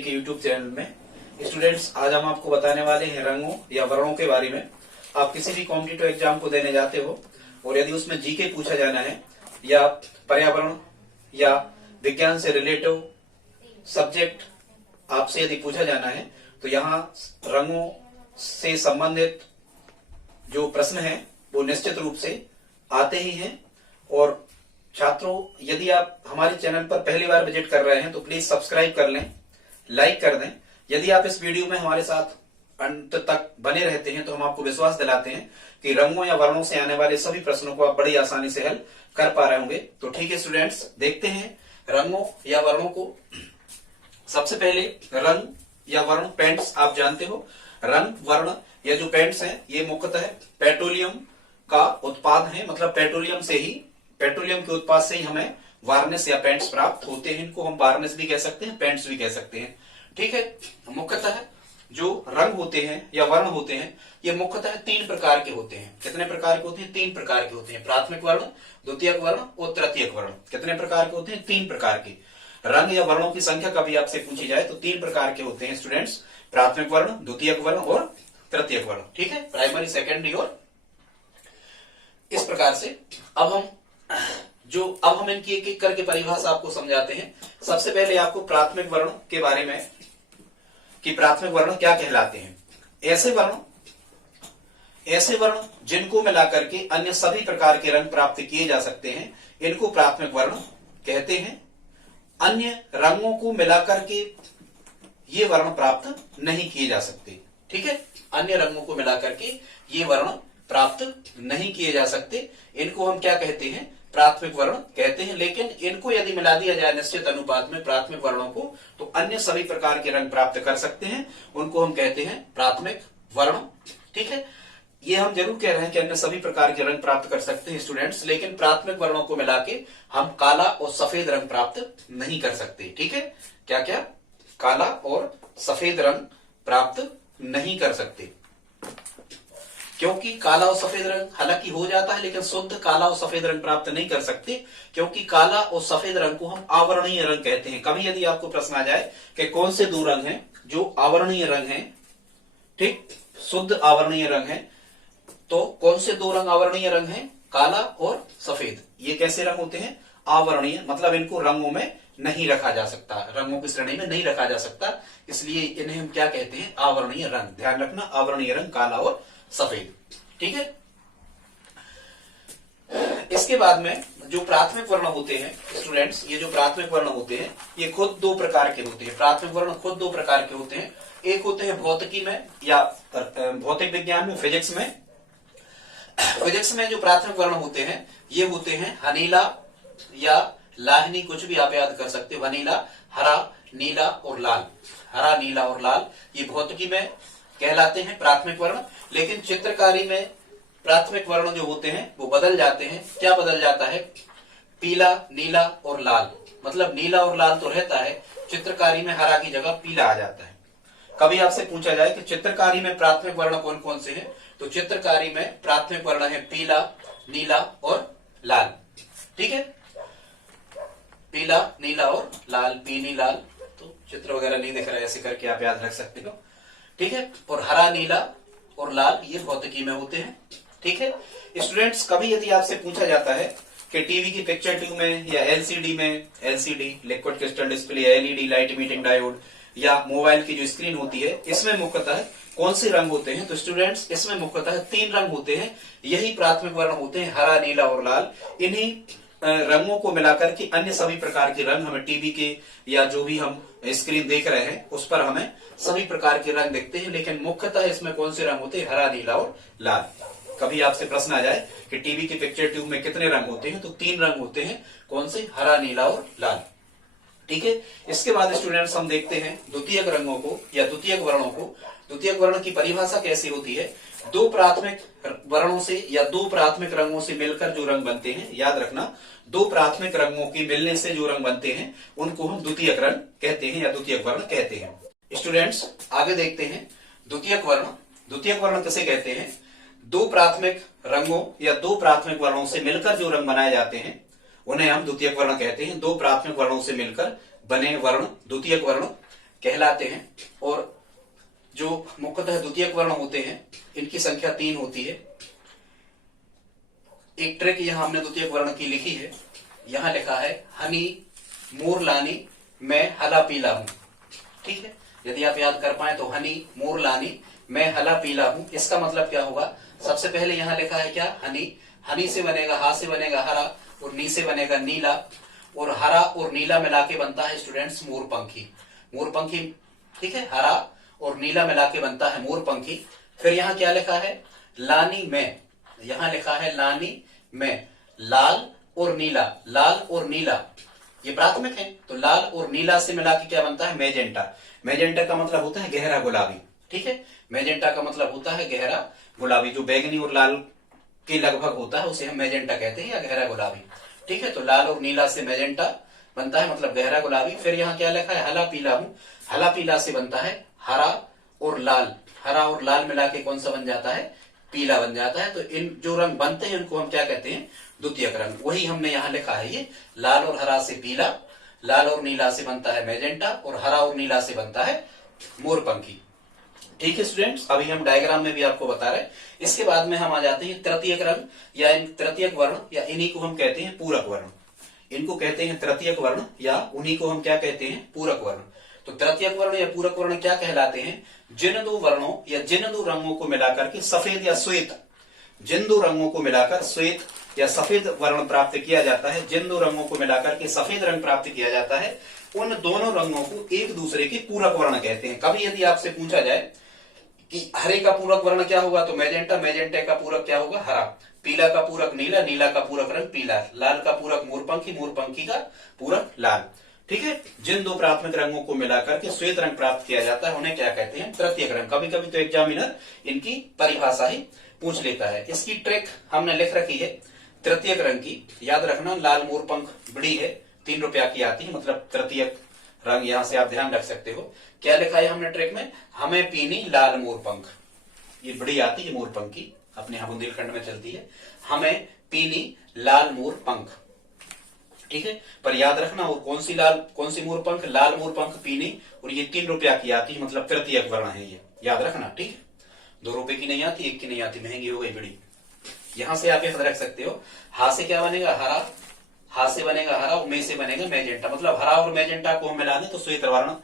Study के YouTube channel में। Students, आज हम आपको बताने वाले हैं रंगों या वर्णों के बारे में। आप किसी भी कॉम्पिटिटिव एग्जाम को देने जाते हो और यदि उसमें जीके पूछा जाना है या पर्यावरण या विज्ञान से रिलेटिव सब्जेक्ट आपसे यदि पूछा जाना है तो यहाँ रंगों से संबंधित जो प्रश्न है वो निश्चित रूप से आते ही हैं। और छात्रों, यदि आप हमारे चैनल पर पहली बार विजिट कर रहे हैं तो प्लीज सब्सक्राइब कर लें, लाइक कर दें। यदि आप इस वीडियो में हमारे साथ अंत तक बने रहते हैं तो हम आपको विश्वास दिलाते हैं कि रंगों या वर्णों से आने वाले सभी प्रश्नों को आप बड़ी आसानी से हल कर पा रहे होंगे। तो ठीक है स्टूडेंट्स, देखते हैं रंगों या वर्णों को। सबसे पहले रंग या वर्ण, पेंट्स आप जानते हो। रंग वर्ण या जो पेंट्स हैं ये मुख्यतः पेट्रोलियम का उत्पाद है, मतलब पेट्रोलियम के उत्पाद से ही हमें वार्निश या पेंट्स प्राप्त होते हैं। इनको हम वार्निश भी कह सकते हैं, पेंट्स भी कह सकते हैं। ठीक है, मुख्यतः जो रंग होते हैं या वर्ण होते हैं ये मुख्यतः 3 प्रकार के होते हैं। कितने प्रकार के होते हैं? 3 प्रकार के होते हैं। प्राथमिक वर्ण, द्वितीयक वर्ण और तृतीयक वर्ण। कितने प्रकार के होते हैं? 3 प्रकार के। रंग या वर्णों की संख्या कभी आपसे पूछी जाए तो 3 प्रकार के होते हैं स्टूडेंट्स, प्राथमिक वर्ण, द्वितीयक वर्ण और तृतीयक वर्ण। ठीक है, प्राइमरी, सेकेंडरी और इस प्रकार से। अब हम इनकी एक एक करके परिभाषा आपको समझाते हैं। सबसे पहले आपको प्राथमिक वर्ण के बारे में कि प्राथमिक वर्ण क्या कहलाते हैं। ऐसे वर्ण जिनको मिलाकर के अन्य सभी प्रकार के रंग प्राप्त किए जा सकते हैं, इनको प्राथमिक वर्ण कहते हैं। अन्य रंगों को मिलाकर के ये वर्ण प्राप्त नहीं किए जा सकते। ठीक है, अन्य रंगों को मिलाकर के ये वर्ण प्राप्त नहीं किए जा सकते। इनको हम क्या कहते हैं? प्राथमिक वर्ण कहते हैं। लेकिन इनको यदि मिला दिया जाए निश्चित अनुपात में प्राथमिक वर्णों को तो अन्य सभी प्रकार के रंग प्राप्त कर सकते हैं। उनको हम कहते हैं प्राथमिक वर्ण। ठीक है, ये हम जरूर कह रहे हैं कि अन्य सभी प्रकार के रंग प्राप्त कर सकते हैं स्टूडेंट्स, लेकिन प्राथमिक वर्णों को मिला के हम काला और सफेद रंग प्राप्त नहीं कर सकते। ठीक है, क्या क्या? काला और सफेद रंग प्राप्त नहीं कर सकते, क्योंकि काला और सफेद रंग हालांकि हो जाता है लेकिन शुद्ध काला और सफेद रंग प्राप्त नहीं कर सकते, क्योंकि काला और सफेद रंग को हम आवरणीय रंग कहते हैं। कभी यदि आपको प्रश्न आ जाए कि कौन से 2 रंग हैं जो आवरणीय रंग हैं, ठीक, शुद्ध आवरणीय रंग है, तो कौन से 2 रंग आवरणीय रंग हैं? काला और सफेद। ये कैसे रंग होते हैं? आवरणीय, मतलब इनको रंगों में नहीं रखा जा सकता, रंगों की श्रेणी में नहीं रखा जा सकता, इसलिए इन्हें हम क्या कहते हैं? आवरणीय रंग। ध्यान रखना, आवरणीय रंग काला और सफेद। ठीक है, इसके बाद में जो प्राथमिक वर्ण होते हैं स्टूडेंट्स, ये जो प्राथमिक वर्ण होते हैं ये खुद 2 प्रकार के होते हैं। प्राथमिक वर्ण खुद 2 प्रकार के होते हैं। एक होते हैं भौतिकी में या भौतिक विज्ञान में, फिजिक्स में जो प्राथमिक वर्ण होते हैं ये होते हैं हनीला या लाहनी, कुछ भी आप याद कर सकते हो। हनीला, हरा, नीला और लाल। हरा, नीला और लाल ये भौतिकी में कहलाते हैं प्राथमिक वर्ण। लेकिन चित्रकारी में प्राथमिक वर्ण जो होते हैं वो बदल जाते हैं। क्या बदल जाता है? पीला, नीला और लाल, मतलब नीला और लाल तो रहता है, चित्रकारी में हरा की जगह पीला आ जाता है। कभी आपसे पूछा जाए कि चित्रकारी में प्राथमिक वर्ण कौन कौन से हैं, तो चित्रकारी में प्राथमिक वर्ण है पीला, नीला और लाल। ठीक है, पीला, नीला और लाल, पीली, लाल। तो चित्र वगैरह नहीं दिख रहा है, ऐसे करके आप याद रख सकते हो। ठीक है, और हरा, नीला और लाल ये भौतिकी में होते हैं। ठीक है स्टूडेंट्स, कभी यदि आपसे पूछा जाता है कि टीवी की पिक्चर ट्यूब में या एलसीडी में, LCD liquid crystal display, LED light emitting diode, या मोबाइल की जो स्क्रीन होती है, इसमें मुख्यतः कौन से रंग होते हैं, तो स्टूडेंट्स इसमें मुख्यतः 3 रंग होते हैं। यही प्राथमिक वर्ण होते हैं, हरा, नीला और लाल। इन्हीं रंगों को मिलाकर के अन्य सभी प्रकार के रंग हमें टीवी के या जो भी हम स्क्रीन देख रहे हैं उस पर हमें सभी प्रकार के रंग दिखते हैं। लेकिन मुख्यतः इसमें कौन से रंग होते हैं? हरा, नीला और लाल। कभी आपसे प्रश्न आ जाए कि टीवी की पिक्चर ट्यूब में कितने रंग होते हैं, तो 3 रंग होते हैं। कौन से? हरा, नीला और लाल। ठीक है, इसके बाद स्टूडेंट्स हम देखते हैं द्वितीयक रंगों को या द्वितीयक वर्णों को। द्वितीयक वर्ण की परिभाषा कैसी होती है? 2 प्राथमिक वर्णों से या 2 प्राथमिक रंगों से मिलकर जो रंग बनते हैं, याद रखना, 2 प्राथमिक रंगों के मिलने से जो रंग बनते हैं उनको हम द्वितीयक रंग कहते हैं या द्वितीयक वर्ण कहते हैं। स्टूडेंट्स आगे देखते हैं द्वितीयक वर्ण। द्वितीयक वर्ण किसे कहते हैं? 2 प्राथमिक रंगों या 2 प्राथमिक वर्णों से मिलकर जो रंग बनाए जाते हैं उन्हें हम द्वितीयक वर्ण कहते हैं। 2 प्राथमिक वर्णों से मिलकर बने वर्ण द्वितीयक वर्ण कहलाते हैं। और जो मुख्यतः द्वितीयक वर्ण होते हैं इनकी संख्या 3 होती है। एक ट्रिक यहां हमने द्वितीयक वर्ण की लिखी है, यहां लिखा है हनी मूर लानी मैं हला पीला हूं। ठीक है, यदि आप याद कर पाए तो हनी मूर लानी मैं हला पीला हूं, इसका मतलब क्या होगा? सबसे पहले यहां लिखा है क्या? हनी, हनी से बनेगा, हा से बनेगा हरा और नी से बनेगा नीला, और हरा और नीला मिला के बनता है स्टूडेंट्स मोरपंखी। मोरपंखी, ठीक है, हरा और नीला मिला के बनता है मोरपंखी। फिर यहाँ क्या लिखा है? लानी में, यहाँ लिखा है लानी में लाल और नीला, लाल और नीला ये प्राथमिक है, तो लाल और नीला से मिला के क्या बनता है? मैजेंटा। मैजेंटा का मतलब होता है गहरा गुलाबी। ठीक है, मैजेंटा का मतलब होता है गहरा गुलाबी, जो बैंगनी और लाल के लगभग होता है उसे हम मैजेंटा कहते हैं या गहरा गुलाबी। ठीक है, तो लाल और नीला से मैजेंटा बनता है, मतलब गहरा गुलाबी। फिर यहाँ क्या लिखा है? हला पीला हूं, हला पीला से बनता है हरा और लाल, हरा और लाल मिला के कौन सा बन जाता है? पीला बन जाता है। तो इन जो रंग बनते हैं उनको हम क्या कहते हैं? द्वितीयक रंग। वही हमने यहाँ लिखा है, ये लाल और हरा से पीला, लाल और नीला से बनता है मैजेंटा, और हरा और नीला से बनता है मोरपंखी। ठीक है स्टूडेंट्स, अभी हम डायग्राम में भी आपको बता रहे हैं। इसके बाद में हम आ जाते हैं तृतीयक रंग या तृतीयक वर्ण, या इन्हीं को हम कहते हैं पूरक वर्ण। इनको कहते हैं तृतीयक वर्ण या उन्हीं को हम क्या कहते हैं? पूरक वर्ण। तो तृतीयक वर्ण या पूरक वर्ण क्या कहलाते हैं? जिन दो वर्णों या जिन दो रंगों को मिलाकर के सफेद या श्वेत, जिन दो रंगों को मिलाकर श्वेत या सफेद वर्ण प्राप्त किया जाता है, जिन दो रंगों को मिलाकर के सफेद रंग प्राप्त किया जाता है, उन दोनों रंगों को एक दूसरे के पूरक वर्ण कहते हैं। कभी यदि आपसे पूछा जाए कि हरे का पूरक वर्ण क्या होगा, तो मैजेंटा, मैजेंटा का पूरक क्या होगा? हरा, पीला का पूरक नीला, नीला का पूरक रंग पीला, लाल का पूरक मोरपंखी, मोरपंखी का पूरक लाल। ठीक है, जिन दो प्राथमिक रंगों को मिलाकर के श्वेत रंग प्राप्त किया जाता है उन्हें क्या कहते हैं? तृतीयक रंग। कभी कभी तो एग्जामिनर इनकी परिभाषा ही पूछ लेता है। इसकी ट्रिक हमने लिख रखी है तृतीयक रंग की, याद रखना। लाल मोरपंख बड़ी है, 3 रुपया की आती है, मतलब तृतीयक रंग, यहां से आप ध्यान रख सकते हो। क्या लिखा है हमने ट्रिक में? हमें पीनी लाल मोरपंख, ये बड़ी आती है मोरपंखी, अपने यहाँ बुंदेलखंड में चलती है। हमें पीनी लाल मोरपंख। ठीक है, पर याद रखना, और कौन सी लाल, कौन सी मोरपंख? लाल मोरपंख पीनी, और ये 3 रुपया की आती है, मतलब तृतीयक वर्ण है ये, याद रखना। ठीक है, 2 रुपए की नहीं आती, 1 की नहीं आती, महंगी हो गई बड़ी। यहां से आप याद रख सकते हो, हा से क्या बनेगा? हरा, हा से बनेगा हरा, और मे से बनेगा मैजेंटा, मतलब हरा और मैजेंटा को हम मिला दें तो श्वेत वर्ण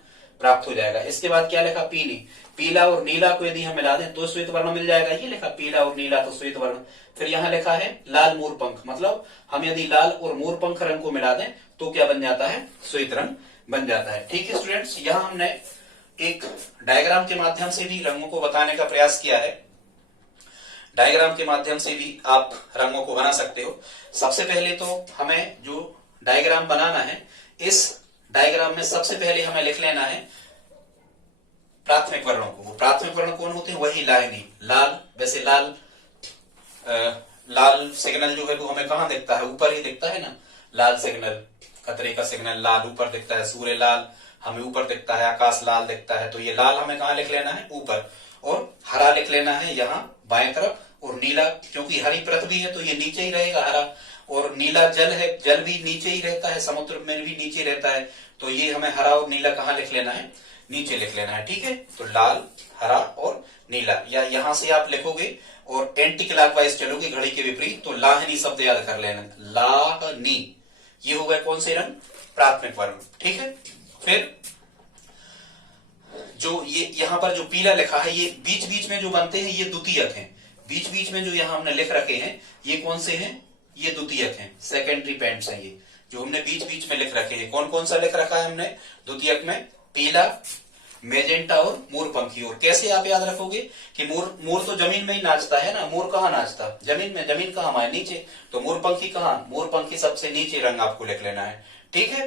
प्राप्त हो जाएगा। इसके बाद क्या लिखा? पीली, पीला और नीला को यदि हम मिला दें तो श्वेत वर्ण मिल जाएगा। ये लिखा पीला और नीला तो श्वेत वर्ण। फिर यहाँ लिखा है लाल मोरपंख, मतलब हम यदि लाल और मोरपंख रंग को मिला दें तो क्या बन जाता है? श्वेत रंग बन जाता है। ठीक है स्टूडेंट्स, यहाँ हमने एक डायग्राम के माध्यम से भी रंगों को बताने का प्रयास किया है। डायग्राम के माध्यम से भी आप रंगों को बना सकते हो। सबसे पहले तो हमें जो डायग्राम बनाना है, इस डायग्राम में सबसे पहले हमें लिख लेना है प्राथमिक वर्णों को। प्राथमिक वर्ण कौन होते हैं? वही लाहिनी, लाल। वैसे लाल लाल सिग्नल जो है वो हमें कहाँ दिखता है? ऊपर ही दिखता है ना, लाल सिग्नल, खतरे का सिग्नल लाल ऊपर दिखता है, सूर्य लाल हमें ऊपर दिखता है, आकाश लाल दिखता है, तो ये लाल हमें कहाँ लिख लेना है? ऊपर। और हरा लिख लेना है यहाँ बाएं तरफ, और नीला, क्योंकि हरी पृथ्वी है तो ये नीचे ही रहेगा हरा, और नीला जल है, जल भी नीचे ही रहता है, समुद्र में भी नीचे रहता है, तो ये हमें हरा और नीला कहाँ लिख लेना है? नीचे लिख लेना है। ठीक है, तो लाल, हरा और नीला, या यहां से आप लिखोगे और एंटी क्लॉकवाइज चलोगे घड़ी के विपरीत, तो लाहनी शब्द याद कर लेना, लाहनी। ये हो गए कौन से रंग? प्राथमिक वर्ण। ठीक है, फिर जो ये यहाँ पर जो पीला लिखा है, ये बीच बीच में जो बनते हैं ये द्वितीयक हैं। बीच बीच में जो यहाँ हमने लिख रखे हैं ये कौन से हैं? ये द्वितीयक हैं, सेकेंडरी पेंट्स हैं। ये जो हमने बीच बीच में लिख रखे हैं, कौन कौन सा लिख रखा है हमने द्वितीयक में? पीला, मैजेंटा और मोरपंखी। और कैसे आप याद रखोगे कि मोर तो जमीन में ही नाचता है ना, मोर कहाँ नाचता? जमीन में। जमीन कहाँ हमारे? नीचे। तो मोरपंखी कहाँ? मोरपंखी सबसे नीचे रंग आपको लिख लेना है। ठीक है,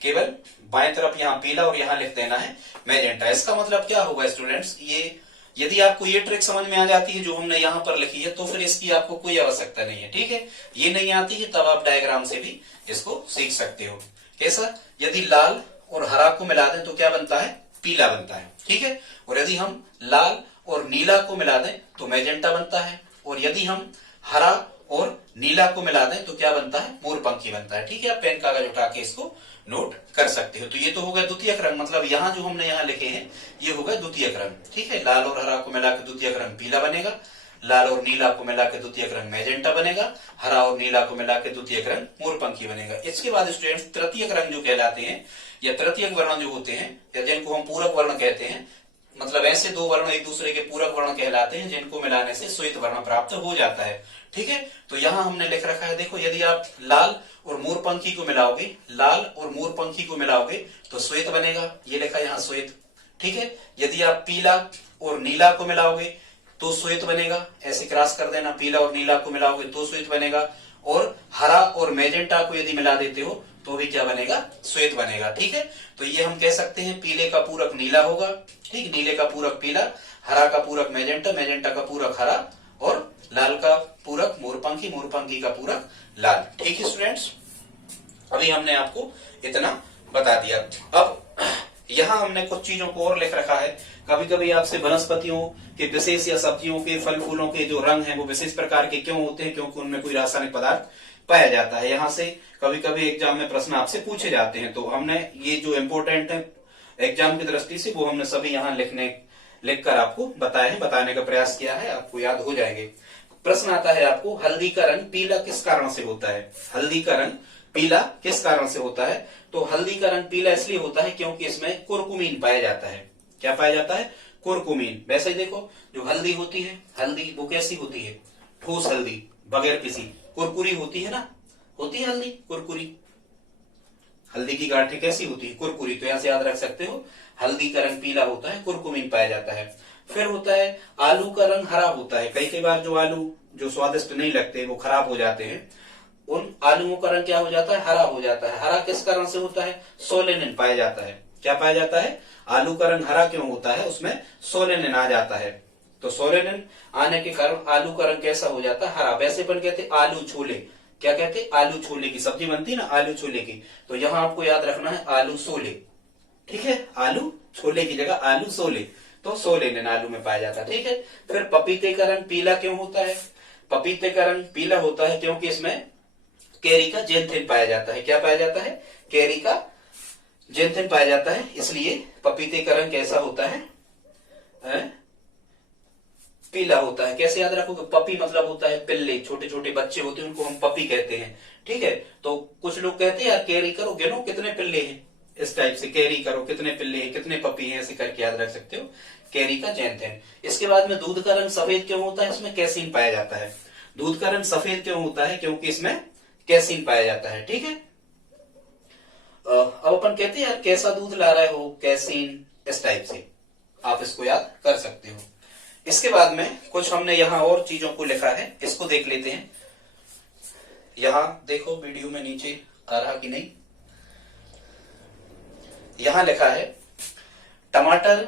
केवल बाएं तरफ यहाँ पीला और यहाँ लिख देना है मैजेंटा। इसका मतलब क्या होगा स्टूडेंट्स? ये यदि आपको ये ट्रिक समझ में आ जाती है जो हमने यहाँ पर लिखी है, तो फिर इसकी आपको कोई आवश्यकता नहीं है। ठीक है, ये नहीं आती है तब आप डायग्राम से भी इसको सीख सकते हो। कैसा? यदि लाल और हरा को मिला दें तो क्या बनता है? पीला बनता है। ठीक है, और यदि हम लाल और नीला को मिला दें तो मैजेंटा बनता है, और यदि हम हरा और नीला को मिला दें तो क्या बनता है, मोरपंखी बनता है। ठीक है, आप पेन कागज उठा के इसको नोट कर सकते हो। तो ये तो हो गया द्वितीयक रंग, मतलब यहाँ जो हमने यहाँ लिखे हैं ये हो गया द्वितीयक रंग। ठीक है, लाल और हरा को मिलाकर द्वितीयक रंग पीला बनेगा, लाल और नीला को मिलाकर द्वितीयक रंग मैजेंटा बनेगा, हरा और नीला को मिलाकर द्वितीयक रंग मोरपंखी बनेगा। इसके बाद स्टूडेंट्स तृतीयक रंग जो कहलाते हैं या तृतीयक वर्ण जो होते हैं या जिनको हम पूरक वर्ण कहते हैं, मतलब ऐसे दो वर्ण एक दूसरे के पूरक वर्ण कहलाते हैं जिनको मिलाने से श्वेत वर्ण प्राप्त हो जाता है। ठीक है, तो यहाँ हमने लिख रखा है, देखो यदि आप लाल और मोरपंखी को मिलाओगे, लाल और मोरपंखी को मिलाओगे तो श्वेत बनेगा, ये लिखा यहाँ श्वेत। ठीक है, यदि आप पीला और नीला को मिलाओगे तो श्वेत बनेगा, ऐसे क्रॉस कर देना, पीला और नीला को मिलाओगे तो श्वेत बनेगा, और हरा और मैजेंटा को यदि मिला देते हो तो भी क्या बनेगा, श्वेत बनेगा। ठीक है, तो ये हम कह सकते हैं पीले का पूरक नीला होगा, ठीक, नीले का पूरक पीला, हरा का पूरक मैजेंटा, मैजेंटा का पूरक हरा, और लाल का पूरक मोरपंखी, मोरपंखी का पूरक लाल। ठीक है स्टूडेंट्स, अभी हमने आपको इतना बता दिया। अब यहाँ हमने कुछ चीजों को और लिख रखा है। कभी कभी आपसे वनस्पतियों के विशेष या सब्जियों के फल फूलों के जो रंग हैं वो विशेष प्रकार के क्यों होते हैं, क्योंकि उनमें कोई रासायनिक पदार्थ पाया जाता है। यहाँ से कभी कभी एग्जाम में प्रश्न आपसे पूछे जाते हैं, तो हमने ये जो इम्पोर्टेंट है एग्जाम की दृष्टि से वो हमने सभी यहाँ लिखकर आपको बताए हैं, बताने का प्रयास किया है, आपको याद हो जाएंगे। प्रश्न आता है आपको, हल्दी का रंग पीला किस कारण से होता है? हल्दी का रंग पीला किस कारण से होता है? तो हल्दी का रंग पीला इसलिए होता है क्योंकि इसमें कुरकुमीन पाया जाता है। क्या पाया जाता है? कुरकुमीन। वैसे ही देखो जो हल्दी होती है, हल्दी वो कैसी होती है? ठोस हल्दी, बगैर पिसी, कुरकुरी होती है ना, होती है हल्दी कुरकुरी। हल्दी की गांठें कैसी होती है? कुरकुरी। तो यहाँ से याद रख सकते हो, हल्दी का रंग पीला होता है, कुरकुमीन पाया जाता है। फिर होता है आलू का रंग हरा होता है। कई बार जो आलू जो स्वादिष्ट नहीं लगते वो खराब हो जाते हैं, उन आलूओं का रंग क्या हो जाता है? हरा हो जाता है। हरा किस कारण से होता है? सोलेनिन पाया जाता है। क्या पाया जाता है? आलू का रंग हरा क्यों होता है? उसमें सोलेनिन आ जाता है। तो सोलेनिन आने के कारण आलू का रंग कैसा हो जाता है? हरा। वैसे अपन कहते आलू छोले, क्या कहते? आलू छोले की सब्जी बनती है ना, आलू छोले की। तो यहाँ आपको याद रखना है आलू सोले। ठीक है, आलू छोले की जगह आलू सोले, तो सोलेनिन आलू में पाया जाता है। ठीक है, फिर पपीते का रंग पीला क्यों होता है? पपीते का रंग पीला होता है क्योंकि इसमें कैरी का जेंथिन पाया जाता है। क्या पाया जाता है? कैरी का जेंथिन पाया जाता है, इसलिए पपीते का रंग कैसा होता है? पीला होता है। कैसे याद रखोगे? पपी मतलब होता है पिल्ले, छोटे छोटे बच्चे होते हैं उनको हम पपी कहते हैं। ठीक है, तो कुछ लोग कहते हैं यार कैरी करो, गिनो कितने पिल्ले हैं, इस टाइप से कैरी करो, कितने पिल्ले हैं, कितने पपी हैं, ऐसे करके याद रख सकते हो, कैरी का जेंथिन। इसके बाद में दूध का रंग सफेद क्यों होता है? इसमें कैसीन पाया जाता है। दूध का रंग सफेद क्यों होता है? क्योंकि इसमें कैसीन पाया जाता है। ठीक है, अब अपन कहते हैं यार कैसा दूध ला रहे हो, कैसीन, इस टाइप से आप इसको याद कर सकते हो। इसके बाद में कुछ हमने यहाँ और चीजों को लिखा है, इसको देख लेते हैं। यहाँ देखो वीडियो में नीचे आ रहा कि नहीं, यहाँ लिखा है टमाटर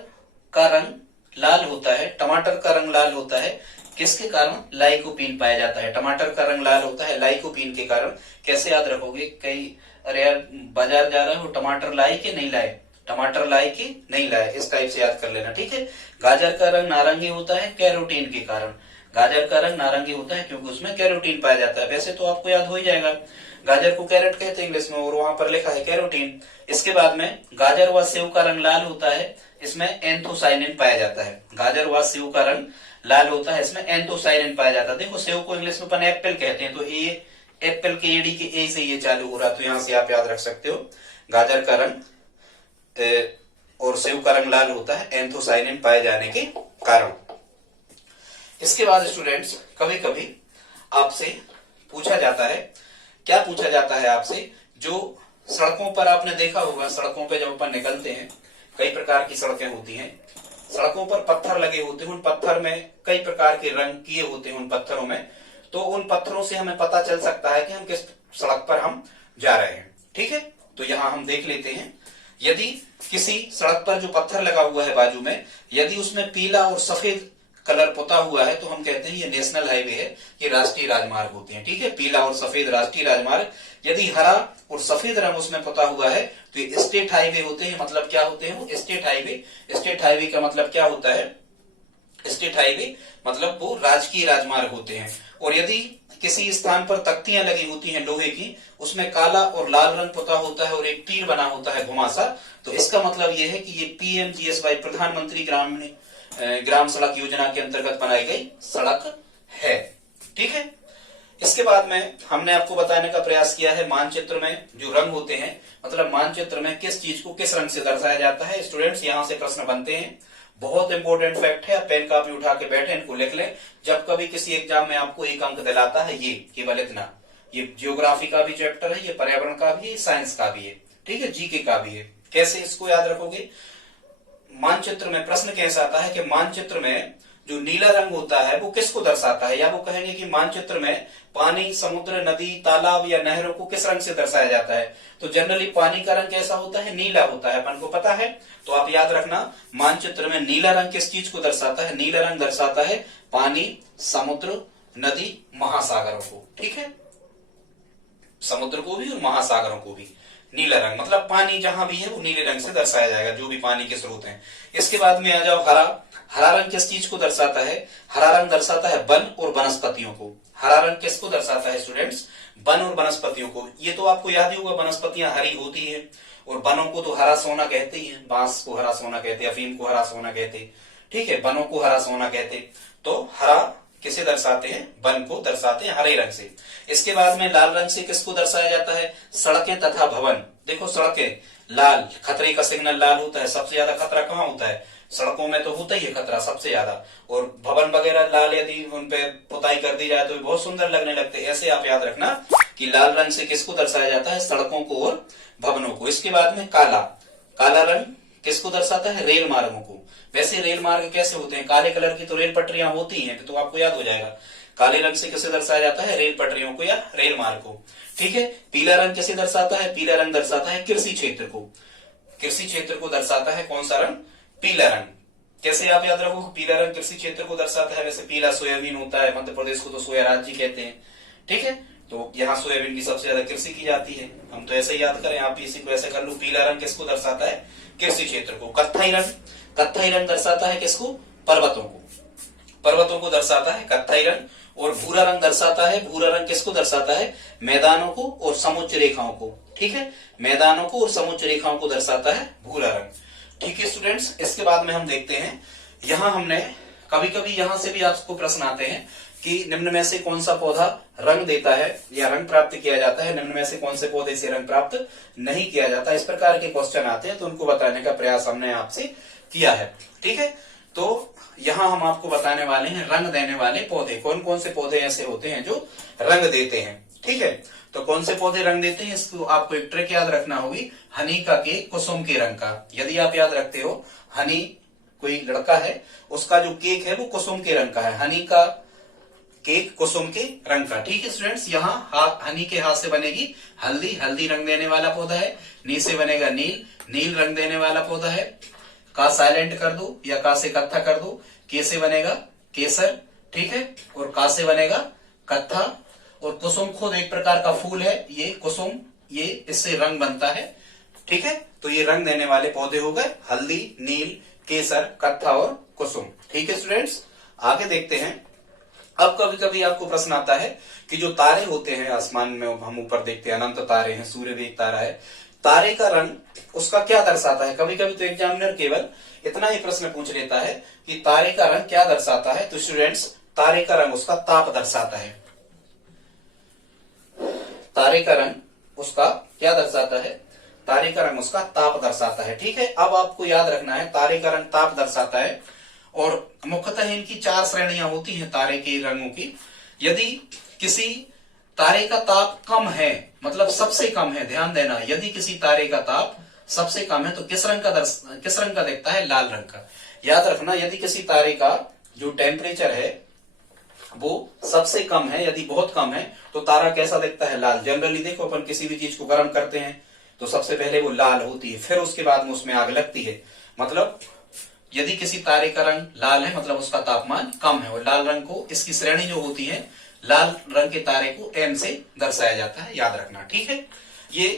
का रंग लाल होता है। टमाटर का रंग लाल होता है किसके कारण? लाइकोपीन पाया जाता है। टमाटर का रंग लाल होता है लाइकोपीन के कारण। कैसे याद रखोगे? कई अरे यार बाजार जा रहे हो, टमाटर लाए कि नहीं लाए, टमाटर लाए कि नहीं लाए, इस टाइप से याद कर लेना। ठीक है, गाजर का रंग नारंगी होता है कैरोटीन के कारण। गाजर का रंग नारंगी होता है क्योंकि उसमें कैरोटीन पाया जाता है। वैसे तो आपको याद हो ही जाएगा, गाजर को कैरेट कहते हैं इंग्लिश में, और वहां पर लिखा है कैरोटीन। इसके बाद में गाजर व सेव का रंग लाल होता है, इसमें एंथोसाइनिन पाया जाता है। गाजर व सेव का रंग लाल होता है, इसमें एंथोसाइनिन पाया जाता है। देखो सेव को इंग्लिश में अपन एप्पल कहते हैं, तो ये एप्पल के एडी के ए से ये चालू हो रहा, तो यहां से आप याद रख सकते हो गाजर का रंग और सेव का रंग लाल होता है एंथोसाइनिन पाए जाने के कारण। इसके बाद स्टूडेंट्स कभी कभी आपसे पूछा जाता है, क्या पूछा जाता है आपसे, जो सड़कों पर आपने देखा होगा, सड़कों पे जब अपन निकलते हैं कई प्रकार की सड़कें होती हैं, सड़कों पर पत्थर लगे होते हैं, उन पत्थर में कई प्रकार के रंग किए होते हैं उन पत्थरों में, तो उन पत्थरों से हमें पता चल सकता है कि हम किस सड़क पर हम जा रहे हैं। ठीक है, तो यहाँ हम देख लेते हैं, यदि किसी सड़क पर जो पत्थर लगा हुआ है बाजू में, यदि उसमें पीला और सफेद कलर पुता हुआ है तो हम कहते हैं ये नेशनल हाईवे है, ये राष्ट्रीय राजमार्ग होते हैं। ठीक है, पीला और सफेद राष्ट्रीय राजमार्ग। यदि हरा और सफेद रंग उसमें पुता हुआ है तो ये स्टेट हाईवे होते हैं। मतलब क्या होते हैं वो? State highway. स्टेट हाईवे का मतलब क्या होता है? स्टेट हाईवे मतलब वो राजकीय राजमार्ग होते हैं। और यदि किसी स्थान पर तख्तियां लगी होती हैं लोहे की, उसमें काला और लाल रंग पुता होता है और एक तीर बना होता है घुमासा, तो इसका मतलब यह है कि ये पीएमजीएसवाई प्रधानमंत्री ग्राम सड़क योजना के अंतर्गत बनाई गई सड़क है। ठीक है। इसके बाद में हमने आपको बताने का प्रयास किया है मानचित्र में जो रंग होते हैं, मतलब मानचित्र में किस चीज को किस रंग से दर्शाया जाता है। स्टूडेंट्स यहां से प्रश्न बनते हैं, बहुत इंपॉर्टेंट फैक्ट है। पेन कॉपी उठा के बैठे, इनको लिख लें। जब कभी किसी एग्जाम में आपको एक अंक दिलाता है, ये केवल इतना, ये जियोग्राफी का भी चैप्टर है, ये पर्यावरण का भी है, साइंस का भी है, ठीक है, जीके का भी है। कैसे इसको याद रखोगे? मानचित्र में प्रश्न कैसा आता है कि मानचित्र में जो नीला रंग होता है वो किसको दर्शाता है, या वो कहेंगे कि मानचित्र में पानी, समुद्र, नदी, तालाब या नहरों को किस रंग से दर्शाया जाता है। तो जनरली पानी का रंग कैसा होता है? नीला होता है, अपन को पता है। तो आप याद रखना, मानचित्र में नीला रंग किस चीज को दर्शाता है? नीला रंग दर्शाता है पानी, समुद्र, नदी, महासागरों को। ठीक है, समुद्र को भी और महासागरों को भी नीला रंग, मतलब पानी जहां भी है वो नीले रंग से दर्शाया जाएगा, जो भी पानी के स्रोत हैं। इसके बाद में आ जाओ हरा। हरा रंग किस चीज को दर्शाता है? हरा रंग दर्शाता है वन और वनस्पतियों को। हरा रंग किसको दर्शाता है स्टूडेंट्स? वन और वनस्पतियों को। ये तो आपको याद ही होगा, वनस्पतियां हरी होती है और वनों को तो हरा सोना कहते ही है। बांस को हरा सोना कहते, अफीम को हरा सोना कहते, ठीक है, वनों को हरा सोना कहते। तो हरा किसे दर्शाते हैं? वन को दर्शाते हैं हरे रंग से। इसके बाद में लाल रंग से किसको दर्शाया जाता है? सड़कें तथा भवन। देखो सड़कें लाल, खतरे का सिग्नल लाल होता है। सबसे ज्यादा खतरा कहाँ होता है? सड़कों में तो होता ही है खतरा सबसे ज्यादा। और भवन वगैरह लाल यदि उन पे पुताई कर दी जाए तो बहुत सुंदर लगने लगते हैं। ऐसे आप याद रखना कि लाल रंग से किसको दर्शाया जाता है? सड़कों को और भवनों को। इसके बाद में काला। काला रंग किसको दर्शाता है? रेल मार्गों को। वैसे रेल मार्ग कैसे होते हैं? काले कलर की तो रेल पटरियां होती हैं, तो आपको याद हो जाएगा। काले रंग से किसे दर्शाया जाता है? रेल पटरियों को या रेल मार्ग को। ठीक है। पीला रंग किसे दर्शाता है? पीला रंग दर्शाता है कृषि क्षेत्र को। कृषि क्षेत्र को दर्शाता है कौन सा रंग? पीला रंग। कैसे आप याद रखो? पीला रंग कृषि क्षेत्र को दर्शाता है। वैसे पीला सोयाबीन होता है, मध्य प्रदेश को तो सोया राज्य कहते हैं, ठीक है। तो यहाँ सोयाबीन की सबसे ज्यादा कृषि की जाती है। हम तो ऐसे ही याद करें, आप इसी को ऐसे कर लो। पीला रंग किसको दर्शाता है? कृषि क्षेत्र को। कत्थई रंग, कत्थई रंग दर्शाता है किसको? पर्वतों को। पर्वतों को दर्शाता है कत्थई रंग। और भूरा रंग दर्शाता है, भूरा रंग किसको दर्शाता है? मैदानों को और समुच्च रेखाओं को। ठीक है, मैदानों को और समुच्च रेखाओं को दर्शाता है भूरा रंग। ठीक है स्टूडेंट्स, इसके बाद में हम देखते हैं, यहां हमने कभी कभी यहां से भी आपको प्रश्न आते हैं कि निम्न में से कौन सा पौधा रंग देता है या रंग प्राप्त किया जाता है, निम्न में से कौन से पौधे से रंग प्राप्त नहीं किया जाता। इस प्रकार के क्वेश्चन आते हैं, तो उनको बताने का प्रयास हमने आपसे किया है। ठीक है, तो यहां हम आपको बताने वाले हैं रंग देने वाले पौधे। कौन कौन से पौधे ऐसे होते हैं जो रंग देते हैं। ठीक है, तो कौन से पौधे रंग देते हैं, इसको आपको एक ट्रिक याद रखना होगी, हनी का केक कुसुम के रंग का। यदि आप याद रखते हो, हनी कोई लड़का है, उसका जो केक है वो कुसुम के रंग का है। हनी का केक कुसुम के रंग का। ठीक है स्टूडेंट्स, यहाँ हनी के हाथ से बनेगी हल्दी, हल्दी रंग देने वाला पौधा है। नी से बनेगा नील, नील रंग देने वाला पौधा है। का साइलेंट कर दो या का से कत्था कर दो। के से बनेगा केसर, ठीक है, और का से बनेगा कत्था। और कुसुम खुद एक प्रकार का फूल है, ये कुसुम, ये इससे रंग बनता है। ठीक है, तो ये रंग देने वाले पौधे हो गए हल्दी, नील, केसर, कत्था और कुसुम। ठीक है स्टूडेंट्स, आगे देखते हैं। अब कभी कभी आपको प्रश्न आता है कि जो तारे होते हैं आसमान में, हम ऊपर देखते हैं अनंत तारे हैं, सूर्य भी एक तारा है, तारे का रंग उसका क्या दर्शाता है। कभी कभी तो एग्जामिनर केवल इतना ही प्रश्न पूछ लेता है कि तारे का रंग क्या दर्शाता है। तो स्टूडेंट्स, तारे का रंग उसका ताप दर्शाता है। तारे का रंग उसका क्या दर्शाता है? तारे का रंग उसका ताप दर्शाता है। ठीक है, अब आपको याद रखना है तारे का रंग ताप दर्शाता है। और मुख्यतः इनकी 4 श्रेणियां होती हैं तारे के रंगों की। यदि किसी तारे का ताप कम है, मतलब सबसे कम है, ध्यान देना, यदि किसी तारे का ताप सबसे कम है तो किस रंग का दिखता है? लाल रंग का। याद रखना, यदि किसी तारे का जो टेम्परेचर है वो सबसे कम है, यदि बहुत कम है, तो तारा कैसा दिखता है? लाल। जनरली देखो, अपन किसी भी चीज को गर्म करते हैं तो सबसे पहले वो लाल होती है, फिर उसके बाद में उसमें आग लगती है। मतलब यदि किसी तारे का रंग लाल है, मतलब उसका तापमान कम है। और लाल रंग को, इसकी श्रेणी जो होती है, लाल रंग के तारे को M से दर्शाया जाता है, याद रखना। ठीक है, ये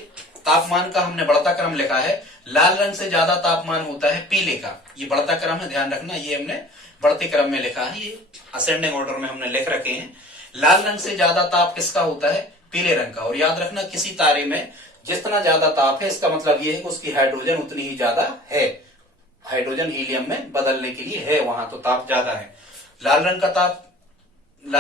तापमान का हमने बढ़ता क्रम लिखा है। लाल रंग से ज्यादा तापमान होता है पीले का, ये बढ़ता क्रम है, ध्यान रखना। ये हमने बढ़ते क्रम में लिखा है, ये असेंडिंग ऑर्डर में हमने लिख रखे हैं। लाल रंग से ज्यादा ताप किसका होता है? पीले रंग का। और याद रखना किसी तारे में जितना ज्यादा ताप है इसका मतलब ये है कि उसकी हाइड्रोजन उतनी ही ज्यादा है, हाइड्रोजन हीलियम में बदलने के लिए है, वहां तो ताप ज्यादा है। लाल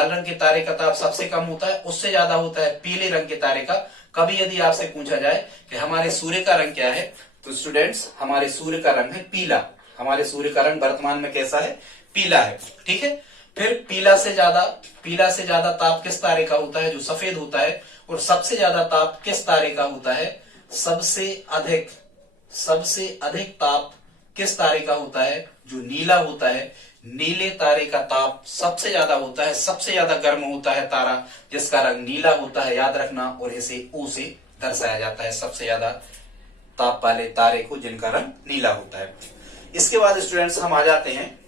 रंग के तारे का ताप सबसे कम होता है, उससे ज्यादा होता है पीले रंग के तारे का। कभी यदि आपसे पूछा जाए कि हमारे सूर्य का रंग क्या है, तो स्टूडेंट्स हमारे सूर्य का रंग है पीला। हमारे सूर्य का रंग वर्तमान में कैसा है? पीला है। ठीक है, फिर पीला से ज्यादा ताप किस तारे का होता है? जो सफेद होता है। और सबसे ज्यादा ताप किस तारे का होता है? सबसे अधिक ताप किस तारे का होता है? जो नीला होता है। नीले तारे का ताप सबसे ज्यादा होता है, सबसे ज्यादा गर्म होता है तारा जिसका रंग नीला होता है, याद रखना। और इसे ओ से दर्शाया जाता है, सबसे ज्यादा ताप वाले तारे को जिनका रंग नीला होता है। इसके बाद स्टूडेंट्स हम आ जाते हैं,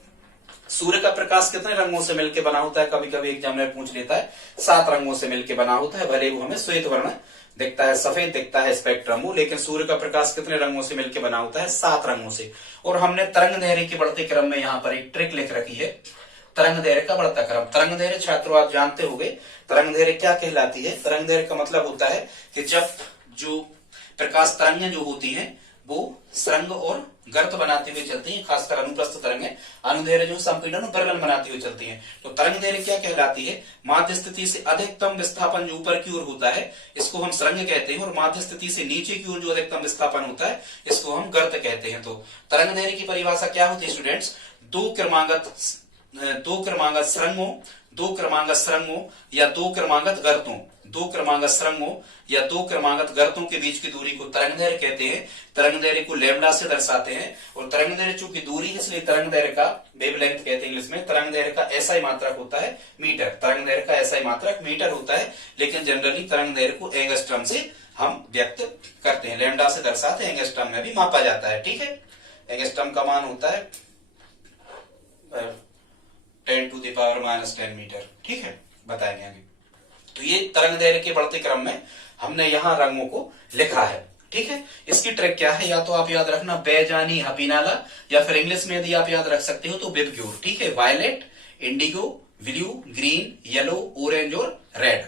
सूर्य का प्रकाश कितने रंगों से मिलकर बना होता है? कभी कभी एग्जामिनर पूछ लेता है, 7 रंगों से मिलकर बना होता है। भले वो हमें श्वेत वर्ण दिखता है, सफेद दिखता है स्पेक्ट्रम वो, लेकिन सूर्य का प्रकाश कितने रंगों से मिलकर बना होता है? 7 रंगों से। और हमने तरंग दैर्घ्य के बढ़ते क्रम में यहाँ पर एक ट्रिक लिख रखी है, तरंग दैर्घ्य का बढ़ता क्रम। तरंग दैर्घ्य छात्रों आप जानते होंगे, तरंग दैर्घ्य क्या कहलाती है? तरंग दैर्घ्य का मतलब होता है कि जब जो प्रकाश तरंगें जो होती हैं वो सुरंग और गर्त बनाती हुई चलती हैं, खासकर अनुप्रस्थ तरंगें, अनुदैर्घ्य जो संपीड़न और प्रगलन बनाती हुई चलती हैं। तो तरंग दैर्घ्य क्या कहलाती है? माध्य स्थिति से अधिकतम विस्थापन जो ऊपर की ओर होता है इसको हम सुरंग कहते हैं, और माध्य स्थिति से नीचे की ओर जो अधिकतम विस्थापन होता है इसको हम गर्त कहते हैं। तो तरंग दैर्घ्य की परिभाषा क्या होती है स्टूडेंट्स? दो क्रमागत सुरंगों, दो क्रमागत सुरंगों या दो क्रमागत गर्तों, दो क्रमागत सुरंगों या दो क्रमागत गर्तों के बीच की दूरी को तरंग दैर्घ्य कहते हैं। तरंग दैर्घ्य को लैम्डा से दर्शाते हैं। और तरंग दैर्घ्य चूंकि दूरी है इसलिए तरंग दैर्घ्य का वेवलेंथ कहते हैं इंग्लिश में। तरंग दैर्घ्य का ऐसा ही मात्रक होता है मीटर, तरंग दैर्घ्य का ऐसा ही मात्रक मीटर होता है, लेकिन जनरली तरंग दैर्घ्य को एंगस्ट्रम से हम व्यक्त करते हैं, लैम्डा से दर्शाते हैं, एंगस्ट्रम में भी मापा जाता है। ठीक है, एंगस्ट्रम का मान होता है 10⁻⁻10 मीटर। ठीक है, बताएंगे आगे। तो ये तरंग दैर्घ्य के बढ़ते क्रम में हमने यहाँ रंगों को लिखा है। ठीक है, इसकी ट्रिक क्या है? या तो आप याद रखना बेजानी हपीनाला, या फिर इंग्लिश में यदि आप याद रख सकते हो तो विबग्योर। ठीक है, violet, indigo, blue, green, yellow, orange और रेड।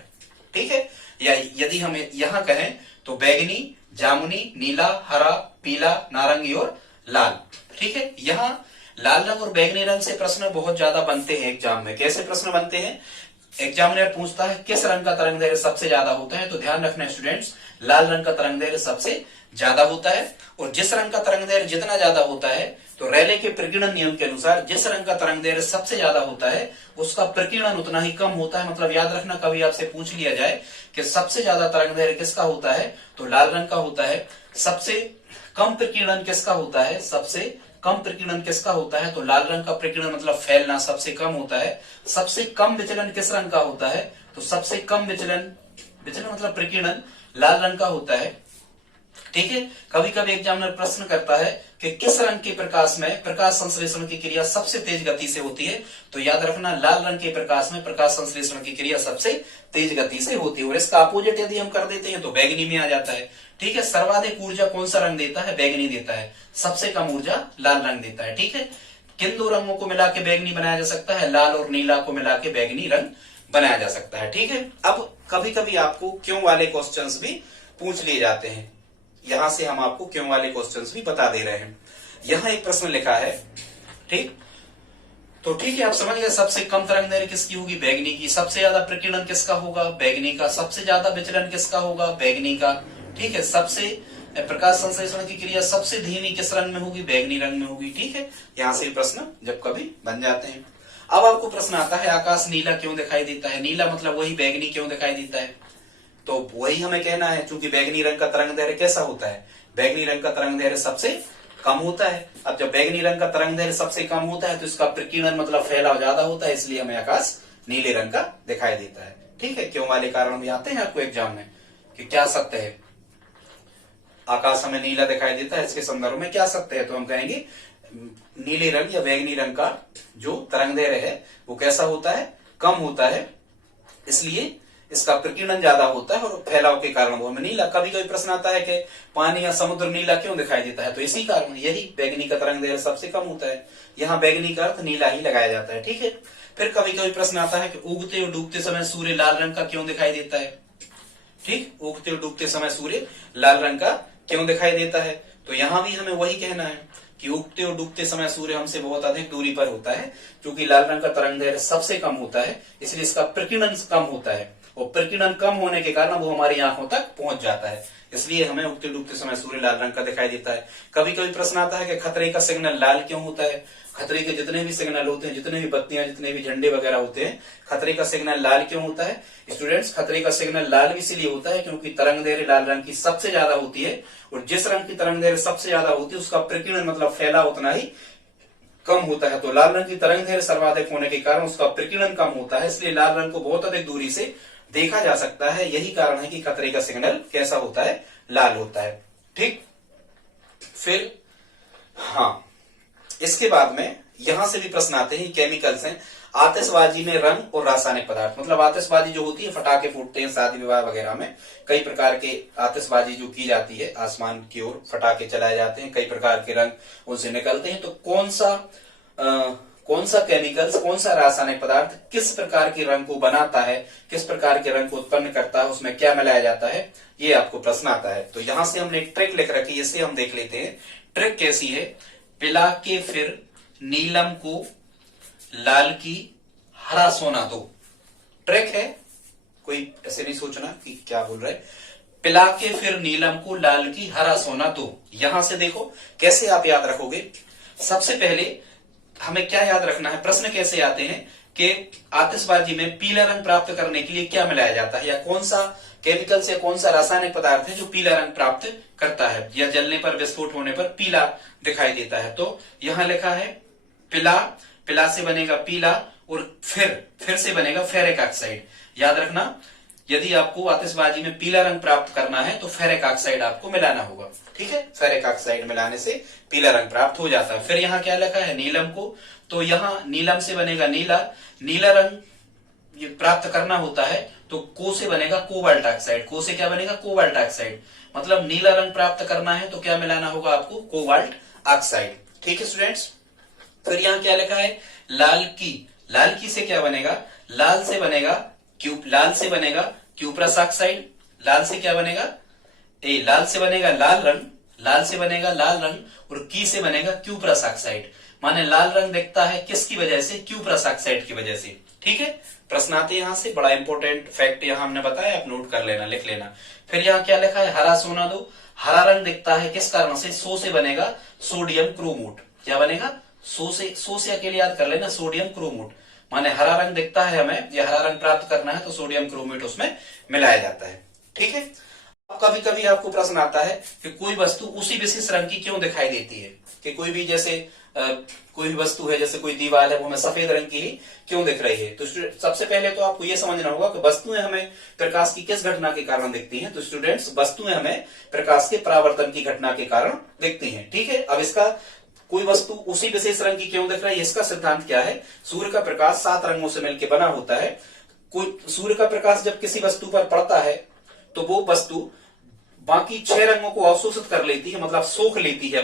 ठीक है, या यदि हम यहाँ कहें तो बैगनी, जामुनी, नीला, हरा, पीला, नारंगी और लाल। ठीक है, यहाँ लाल रंग और बैगनी रंग से प्रश्न बहुत ज्यादा बनते हैं एग्जाम में। कैसे प्रश्न बनते हैं? एग्जामिनर पूछता है किस रंग का तरंग दैर्घ्य सबसे ज्यादा होता है, तो ध्यान रखना स्टूडेंट्स, लाल रंग का तरंग दैर्घ्य सबसे ज्यादा होता है। और जिस रंग का तरंग दैर्घ्य जितना ज्यादा होता है, तो रैले के प्रकीर्णन नियम के अनुसार जिस रंग का तरंग दैर्घ्य सबसे ज्यादा होता है उसका प्रकीर्णन उतना ही कम होता है। मतलब याद रखना, कभी आपसे पूछ लिया जाए कि सबसे ज्यादा तरंग दैर्घ्य किसका होता है, तो लाल रंग का होता है। सबसे कम प्रकीर्णन किसका होता है? सबसे कम प्रकीर्णन किसका होता है? तो लाल रंग का प्रकीर्णन मतलब फैलना सबसे कम होता है। सबसे कम विचलन किस रंग का होता है? तो सबसे कम विचलन मतलब प्रकीर्णन लाल रंग का होता है। ठीक है, कभी कभी एग्जामिनर प्रश्न करता है कि किस रंग के प्रकाश में प्रकाश संश्लेषण की क्रिया सबसे तेज गति से होती है, तो याद रखना लाल रंग के प्रकाश में प्रकाश संश्लेषण की क्रिया सबसे तेज गति से होती है। और इसका अपोजिट यदि हम कर देते हैं तो बैगनी में आ जाता है। ठीक है, सर्वाधिक ऊर्जा कौन सा रंग देता है? बैगनी देता है। सबसे कम ऊर्जा लाल रंग देता है। ठीक है, किन दो रंगों को मिला के बैगनी बनाया जा सकता है? लाल और नीला को मिला के बैगनी रंग बनाया जा सकता है। ठीक है, अब कभी कभी आपको क्यों वाले क्वेश्चंस भी पूछ लिए जाते हैं, यहां से हम आपको क्यों वाले क्वेश्चंस भी बता दे रहे हैं। यहां एक प्रश्न लिखा है, ठीक तो ठीक है, आप समझ गए। सबसे कम तरंग दैर्घ्य किसकी होगी? बैगनी की। सबसे ज्यादा प्रकीर्णन किसका होगा? बैगनी का। सबसे ज्यादा विचलन किसका होगा? बैगनी का। ठीक है, सबसे प्रकाश संश्लेषण की क्रिया सबसे धीमी किस रंग में होगी? बैगनी रंग में होगी। ठीक है, यहां से प्रश्न जब कभी बन जाते हैं। अब आपको प्रश्न आता है आकाश नीला क्यों दिखाई देता है? नीला मतलब वही बैगनी क्यों दिखाई देता है? तो वही हमें कहना है, चूंकि बैगनी रंग का तरंग दैर्घ्य कैसा होता है? बैगनी रंग का तरंग दैर्घ्य सबसे कम होता है। अब जब बैगनी रंग का तरंग दैर्घ्य सबसे कम होता है तो इसका प्रकीर्णन मतलब फैलाव ज्यादा होता है, इसलिए हमें आकाश नीले रंग का दिखाई देता है। ठीक है, क्यों वाले कारण भी आते हैं आपको एग्जाम में कि क्या सत्य है, आकाश हमें नीला दिखाई देता है, इसके संदर्भ में क्या सत्य है? तो हम कहेंगे नीले रंग या बैगनी रंग का जो तरंग दैर्घ्य है वो कैसा होता है? कम होता है, इसलिए इसका प्रकीर्णन ज्यादा होता है और फैलाव के कारण वो हमें नीला। कभी कभी प्रश्न आता है कि पानी या समुद्र नीला क्यों दिखाई देता है, तो इसी कारण, यही बैगनी का तरंग दैर्घ्य सबसे कम होता है, यहाँ बैगनी का अर्थ नीला ही लगाया जाता है। ठीक है, फिर कभी कभी प्रश्न आता है कि उगते और डूबते समय सूर्य लाल रंग का क्यों दिखाई देता है। ठीक, उगते और डूबते समय सूर्य लाल रंग का क्यों दिखाई देता है, तो यहाँ भी हमें वही कहना है कि उगते और डूबते समय सूर्य हमसे बहुत अधिक दूरी पर होता है, क्योंकि लाल रंग का तरंग दैर्घ्य सबसे कम होता है, इसलिए इसका प्रकीर्णन कम होता है, और प्रकीर्णन कम होने के कारण वो हमारी आंखों तक पहुंच जाता है, इसलिए हमें उगते डूबते समय सूर्य लाल रंग का दिखाई देता है। कभी कभी प्रश्न आता है कि खतरे का सिग्नल लाल क्यों होता है। खतरे के जितने भी सिग्नल होते हैं, जितने भी बत्तियां, जितने भी झंडे वगैरह होते हैं, खतरे का सिग्नल लाल क्यों होता है। स्टूडेंट्स, खतरे का सिग्नल लाल इसलिए होता है क्योंकि तरंग दैर्घ्य लाल रंग की सबसे ज्यादा होती है, और जिस रंग की तरंग दैर्घ्य सबसे ज्यादा होती है उसका प्रकीर्णन मतलब फैलाव उतना ही कम होता है। तो लाल रंग की तरंग दैर्घ्य सर्वाधिक होने के कारण उसका प्रकीर्णन कम होता है, इसलिए लाल रंग को बहुत अधिक दूरी से देखा जा सकता है। यही कारण है कि खतरे का सिग्नल कैसा होता है, लाल होता है। ठीक, फिर हाँ, इसके बाद में यहां से भी प्रश्न आते हैं, केमिकल्स हैं। आतिशबाजी में रंग और रासायनिक पदार्थ, मतलब आतिशबाजी जो होती है, फटाके फूटते हैं शादी विवाह वगैरह में, कई प्रकार के आतिशबाजी जो की जाती है, आसमान की ओर फटाके चलाए जाते हैं, कई प्रकार के रंग उनसे निकलते हैं। तो कौन सा केमिकल्स, कौन सा रासायनिक पदार्थ किस प्रकार के रंग को बनाता है, किस प्रकार के रंग को उत्पन्न करता है, उसमें क्या मिलाया जाता है, ये आपको प्रश्न आता है। तो यहां से हमने एक ट्रिक लिख रखी है, इससे हम देख लेते हैं ट्रिक कैसी है। पिला के फिर नीलम को लाल की हरा सोना दो। ट्रिक है, कोई ऐसे नहीं सोचना कि क्या बोल रहे। पिला के फिर नीलम को लाल की हरा सोना दो। यहां से देखो कैसे आप याद रखोगे। सबसे पहले हमें क्या याद रखना है, प्रश्न कैसे आते हैं कि आतिशबाजी में पीला रंग प्राप्त करने के लिए क्या मिलाया जाता है, या कौन सा केमिकल से कौन सा रासायनिक पदार्थ है जो पीला रंग प्राप्त करता है, या जलने पर, विस्फोट होने पर पीला दिखाई देता है। तो यहां लिखा है पिला, पिला से बनेगा पीला, और फिर से बनेगा फेरिक ऑक्साइड। याद रखना, यदि आपको आतिशबाजी में पीला रंग प्राप्त करना है तो फेरिक ऑक्साइड आपको मिलाना होगा। ठीक है, फेरिक ऑक्साइड मिलाने से पीला रंग प्राप्त हो जाता है। फिर यहाँ क्या लिखा है, नीलम को, तो यहाँ नीलम से बनेगा नीला, नीला रंग ये प्राप्त करना होता है तो को से बनेगा कोबाल्ट ऑक्साइड। को से क्या बनेगा, कोबाल्ट ऑक्साइड, मतलब नीला रंग प्राप्त करना है तो क्या मिलाना होगा आपको, कोबाल्ट ऑक्साइड। ठीक है स्टूडेंट्स, फिर यहाँ क्या लिखा है, लाल की, लाल की से क्या बनेगा, लाल से बनेगा क्यूप्रस ऑक्साइड। लाल से क्या बनेगा, लाल से बनेगा लाल रंग, लाल से बनेगा लाल रंग, और की से बनेगा क्यूप्रस ऑक्साइड। माने लाल रंग दिखता है किसकी वजह से, क्यूप्रस ऑक्साइड की वजह से। ठीक है, प्रश्न आते हैं यहां से, बड़ा इंपॉर्टेंट फैक्ट यहां हमने बताया, आप नोट कर लेना, लिख लेना। फिर यहाँ क्या लिखा है, हरा सोना दो। हरा रंग दिखता है किस कारण से, सो से बनेगा सोडियम क्रोमोट। क्या बनेगा, सो से अकेले याद कर लेना, सोडियम क्रोमोट। माने हरा रंग दिखता है हमें, या हरा रंग प्राप्त करना है तो सोडियम क्रोमेट उसमें मिलाया जाता है। ठीक है, कभी कभी आपको प्रश्न आता है कि कोई वस्तु उसी विशेष रंग की क्यों दिखाई देती है, कि कोई भी जैसे कोई भी वस्तु है, जैसे कोई दीवार है, वो हमें सफेद रंग की ही क्यों दिख रही है। तो सबसे पहले तो आपको यह समझना होगा कि वस्तुएं हमें प्रकाश की किस घटना के कारण दिखती हैं। तो स्टूडेंट्स, वस्तुएं हमें प्रकाश के परावर्तन की घटना के कारण दिखती हैं। ठीक है, अब इसका कोई वस्तु उसी विशेष रंग की क्यों दिख रही है, इसका सिद्धांत क्या है, सूर्य का प्रकाश 7 रंगों से मिलकर बना होता है। कोई सूर्य का प्रकाश जब किसी वस्तु पर पड़ता है तो वो वस्तु बाकी 6 रंगों को अवशोषित कर लेती है, मतलब सोख लेती है,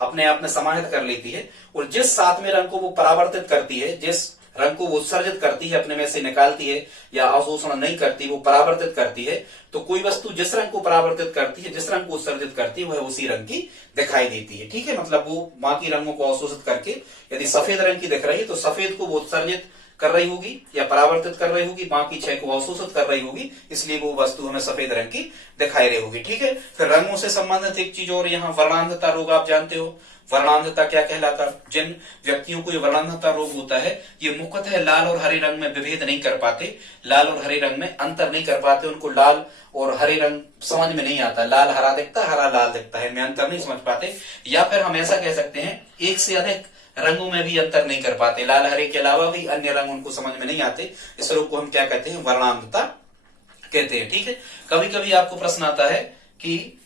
अपने आप में समाहित कर लेती है, और जिस 7वें रंग को वो परावर्तित करती है, जिस रंग को वो उत्सर्जित करती है, अपने में से निकालती है, या अवशोषण नहीं करती, वो परावर्तित करती है। तो कोई वस्तु जिस रंग को परावर्तित करती है, जिस रंग को उत्सर्जित करती है, वह उसी रंग की दिखाई देती है। ठीक है, मतलब वो बाकी रंगों को अवशोषित करके, यदि सफेद रंग की दिख रही है तो सफेद को वो उत्सर्जित कर रही होगी या परावर्तित कर रही होगी, बाकी 6 को अवशोषित कर रही होगी, इसलिए वो वस्तु हमें सफेद रंग की दिखाई रही होगी। ठीक है, फिर रंगों से संबंधित एक चीज और, यहाँ वर्णांधता रोग आप जानते हो। वर्णांधता क्या कहलाता, जिन व्यक्तियों को ये वर्णांधता रोग होता है, ये मुख्यतः लाल और हरे रंग में विभेद नहीं कर पाते, लाल और हरे रंग में अंतर नहीं कर पाते, उनको लाल और हरे रंग समझ में नहीं आता, लाल हरा दिखता है, हरा लाल दिखता है, इनमें अंतर नहीं समझ पाते। या फिर हम ऐसा कह सकते हैं, एक से अधिक रंगों में भी अंतर नहीं कर पाते, लाल हरे के अलावा भी अन्य रंग उनको समझ में नहीं आते। इस रोग को हम क्या कहते हैं, वर्णांधता कहते हैं। ठीक है, कभी कभी आपको प्रश्न आता है कि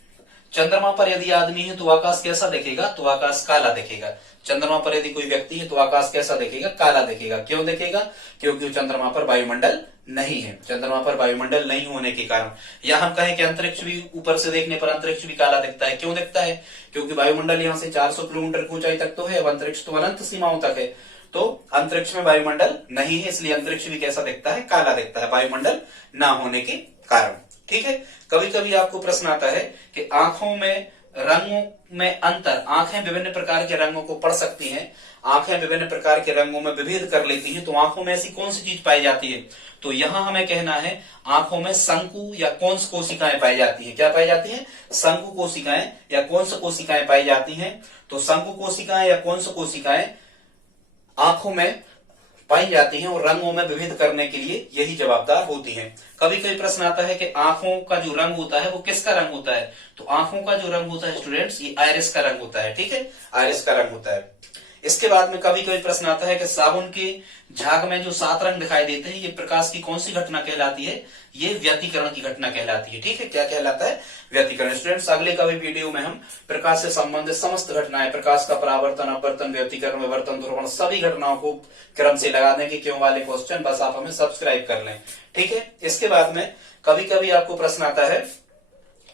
चंद्रमा पर यदि आदमी है तो आकाश कैसा दिखेगा? तो आकाश काला दिखेगा। चंद्रमा पर यदि कोई व्यक्ति है तो आकाश कैसा दिखेगा? काला दिखेगा। क्यों दिखेगा? क्योंकि चंद्रमा पर वायुमंडल नहीं है। चंद्रमा पर वायुमंडल नहीं होने के कारण, या हम कहें कि अंतरिक्ष भी, ऊपर से देखने पर अंतरिक्ष भी काला दिखता है। क्यों दिखता है? क्योंकि वायुमंडल यहाँ से 400 किलोमीटर की ऊंचाई तक तो है, अब अंतरिक्ष तो अनंत सीमाओं तक है, तो अंतरिक्ष में वायुमंडल नहीं है, इसलिए अंतरिक्ष भी कैसा दिखता है? काला दिखता है, वायुमंडल ना होने के कारण। ठीक है। कभी कभी आपको प्रश्न आता है कि आंखों में रंगों में अंतर, आंखें विभिन्न प्रकार के रंगों को पढ़ सकती हैं, आंखें विभिन्न प्रकार के रंगों में विभेद कर लेती हैं, तो आंखों में ऐसी कौन सी चीज पाई जाती है? तो यहां हमें कहना है आंखों में शंकु या कोंस कोशिकाएं पाई जाती हैं। क्या पाई जाती हैं? शंकु कोशिकाएं या कोंस कोशिकाएं पाई जाती हैं। तो शंकु कोशिकाएं या कोंस कोशिकाएं आंखों में पाई जाती हैं और रंगों में विभेद करने के लिए यही जवाबदार होती हैं। कभी कभी प्रश्न आता है कि आंखों का जो रंग होता है वो किसका रंग होता है? तो आंखों का जो रंग होता है स्टूडेंट्स, ये आयरिस का रंग होता है। ठीक है, आयरिस का रंग होता है। इसके बाद में कभी कभी प्रश्न आता है कि साबुन के झाग में जो 7 रंग दिखाई देते हैं, ये प्रकाश की कौन सी घटना कहलाती है? ये व्यतिकरण की घटना कहलाती है। ठीक है, क्या कहलाता है? व्यतिकरण। स्टूडेंट्स, अगले कभी वीडियो में हम प्रकाश से संबंधित समस्त घटनाएं, प्रकाश का परावर्तन, अपवर्तन, व्यतिकरण, विवर्तन, ध्रुवण, सभी घटनाओं को क्रम से लगा देंगे। क्यों वाले क्वेश्चन बस आप हमें सब्सक्राइब कर लें। ठीक है। इसके बाद में कभी कभी आपको प्रश्न आता है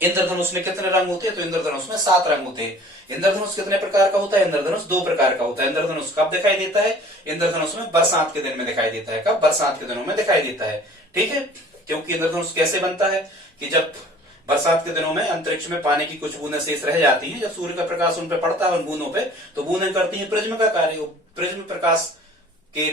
इंद्रधनुष में कितने रंग होते हैं? तो इंद्रधनुष में 7 रंग होते हैं। इंद्रधनुष कितने प्रकार का होता है? इंद्रधनुष 2 प्रकार का होता है। इंद्रधनुष कब दिखाई देता है? इंद्रधनुष में बरसात के दिन में दिखाई देता है। कब? बरसात के दिनों में दिखाई देता है। ठीक है। क्योंकि इंद्रधनुष कैसे बनता है कि जब बरसात के दिनों में अंतरिक्ष में पानी की कुछ बूंदें शेष रह जाती हैं, जब सूर्य का प्रकाश उन पे पड़ता है, उन बूंदों पे, तो बूंदें करती हैं प्रिज्म का कार्य। प्रिज्म प्रकाश के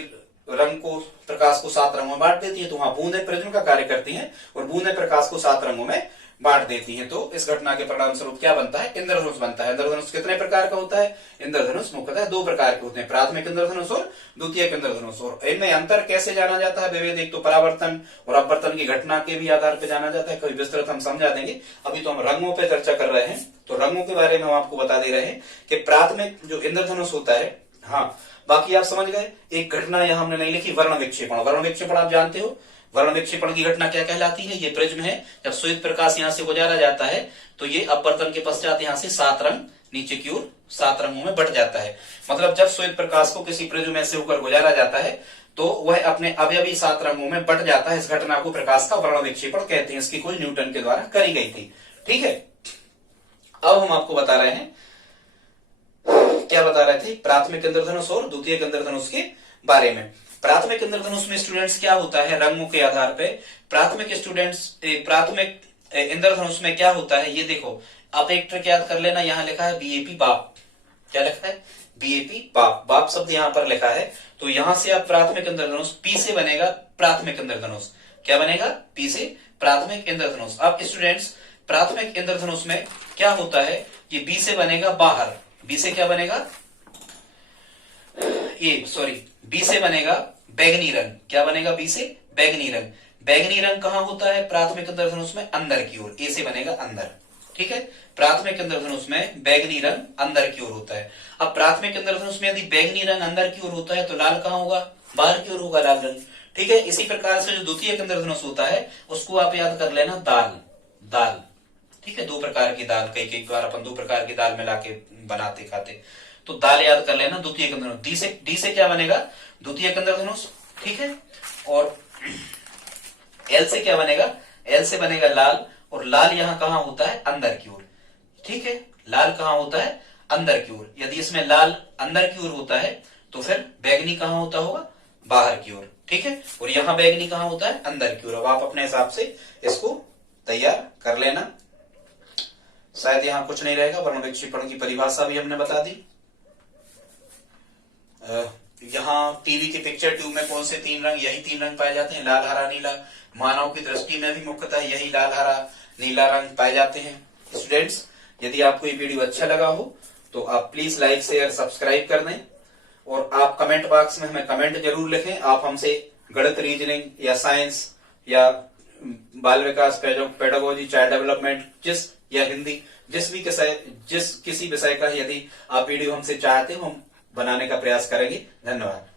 रंग को, प्रकाश को 7 रंगों में बांट देती है, तो वहां बूंदें प्रिज्म का कार्य करती हैं और बूंदें प्रकाश को 7 रंगों में बांट देती हैं। तो इस घटना के परिणाम स्वरूप क्या बनता है? इंद्रधनुष बनता है। इंद्रधनुष कितने प्रकार का होता है? इंद्रधनुष मुख्यतः 2 प्रकार के होते हैं, प्राथमिक इंद्रधनुष और द्वितीयक इंद्रधनुष। और इनमें अंतर कैसे जाना जाता है? विभेद एक तो परावर्तन और अपवर्तन की घटना के भी आधार पर जाना जाता है। कभी विस्तृत हम समझा देंगे, अभी तो हम रंगों पर चर्चा कर रहे हैं। तो रंगों के बारे में हम आपको बता दे रहे हैं कि प्राथमिक जो इंद्रधनुष होता है, हाँ बाकी आप समझ गए। एक घटना यहां हमने नहीं लिखी, वर्ण विक्षेपण। वर्ण विक्षेपण आप जानते हो, वर्ण विक्षेपण की घटना क्या कहलाती है? ये प्रिज्म है, जब श्वेत प्रकाश यहां से गुजारा जाता है तो ये अपवर्तन के पश्चात यहां से 7 रंग नीचे की ओर 7 रंगों में बट जाता है। मतलब जब श्वेत प्रकाश को किसी प्रिज्म में से होकर गुजारा जाता है तो वह अपने अवयवी 7 रंगों में बट जाता है। इस घटना को प्रकाश का वर्ण विक्षेपण कहते हैं। इसकी खोज न्यूटन के द्वारा करी गई थी। ठीक है। अब हम आपको बता रहे हैं, क्या बता रहे थे? प्राथमिक इंद्रधनुष और द्वितीयक इंद्रधनुष के बारे में। प्राथमिक इंद्रधनुष में स्टूडेंट्स क्या होता है? रंगों के आधार पे प्राथमिक इंद्रधनुष में क्या होता है ये देखो। आप एक ट्रिक याद कर लेना, यहां लिखा है बीएपी बाप। क्या लिखा है? बीएपी बाप। बाप शब्द यहां पर लिखा है, तो यहां से आप प्राथमिक इंद्रधनुष, पी से बनेगा प्राथमिक इंद्रधनुष। क्या बनेगा? पी से प्राथमिक इंद्रधनुष। अब स्टूडेंट्स, प्राथमिक इंद्रधनुष में क्या होता है? ये बी से बनेगा बाहर। बी से क्या बनेगा? बी से बनेगा बैगनी रंग। क्या बनेगा? बी से बैगनी रंग। बैगनी रंग कहां होता है? प्राथमिक इंद्रधनुष में अंदर की ओर। ए से बनेगा अंदर। ठीक है। प्राथमिक इंद्रधनुष में बैगनी रंग अंदर की ओर होता है। अब प्राथमिक इंद्रधनुष में यदि बैगनी रंग अंदर की ओर होता है तो लाल कहां होगा? बाहर की ओर होगा लाल रंग। ठीक है। इसी प्रकार से जो द्वितीयक इंद्रधनुष होता है उसको आप याद कर लेना दाल। दाल। ठीक है। 2 प्रकार की दाल, कई बार अपन 2 प्रकार की दाल मिला के बनाते खाते, तो दाल याद कर लेना द्वितीयक इंद्रधनुष। डी से क्या बनेगा? द्वितीयक इंद्रधनुष। ठीक है। और एल से क्या बनेगा? एल से बनेगा लाल, और लाल यहां कहां होता है? अंदर की ओर। ठीक है। लाल कहां होता है? अंदर की ओर। यदि इसमें लाल अंदर की ओर होता है तो फिर बैगनी कहां होता होगा? बाहर की ओर। ठीक है। और यहां बैगनी कहां होता है? अंदर की ओर। अब आप अपने हिसाब से इसको तैयार कर लेना। शायद यहां कुछ नहीं रहेगा। वर्ण विक्षेपण की परिभाषा भी हमने बता दी। यहाँ टीवी के पिक्चर ट्यूब में कौन से 3 रंग? यही 3 रंग पाए जाते हैं, लाल, हरा, नीला। मानव की दृष्टि में भी मुख्यतः यही लाल, हरा, नीला रंग पाए जाते हैं। स्टूडेंट्स, यदि आपको ये वीडियो अच्छा लगा हो तो आप प्लीज लाइक, शेयर, सब्सक्राइब कर दें, और आप कमेंट बॉक्स में हमें कमेंट जरूर लिखें। आप हमसे गणित, रीजनिंग या साइंस या बाल विकास, पेडागोजी, चाइल्ड डेवलपमेंट, या हिंदी, जिस किसी विषय का यदि आप वीडियो हमसे चाहते हो हम बनाने का प्रयास करेंगे। धन्यवाद।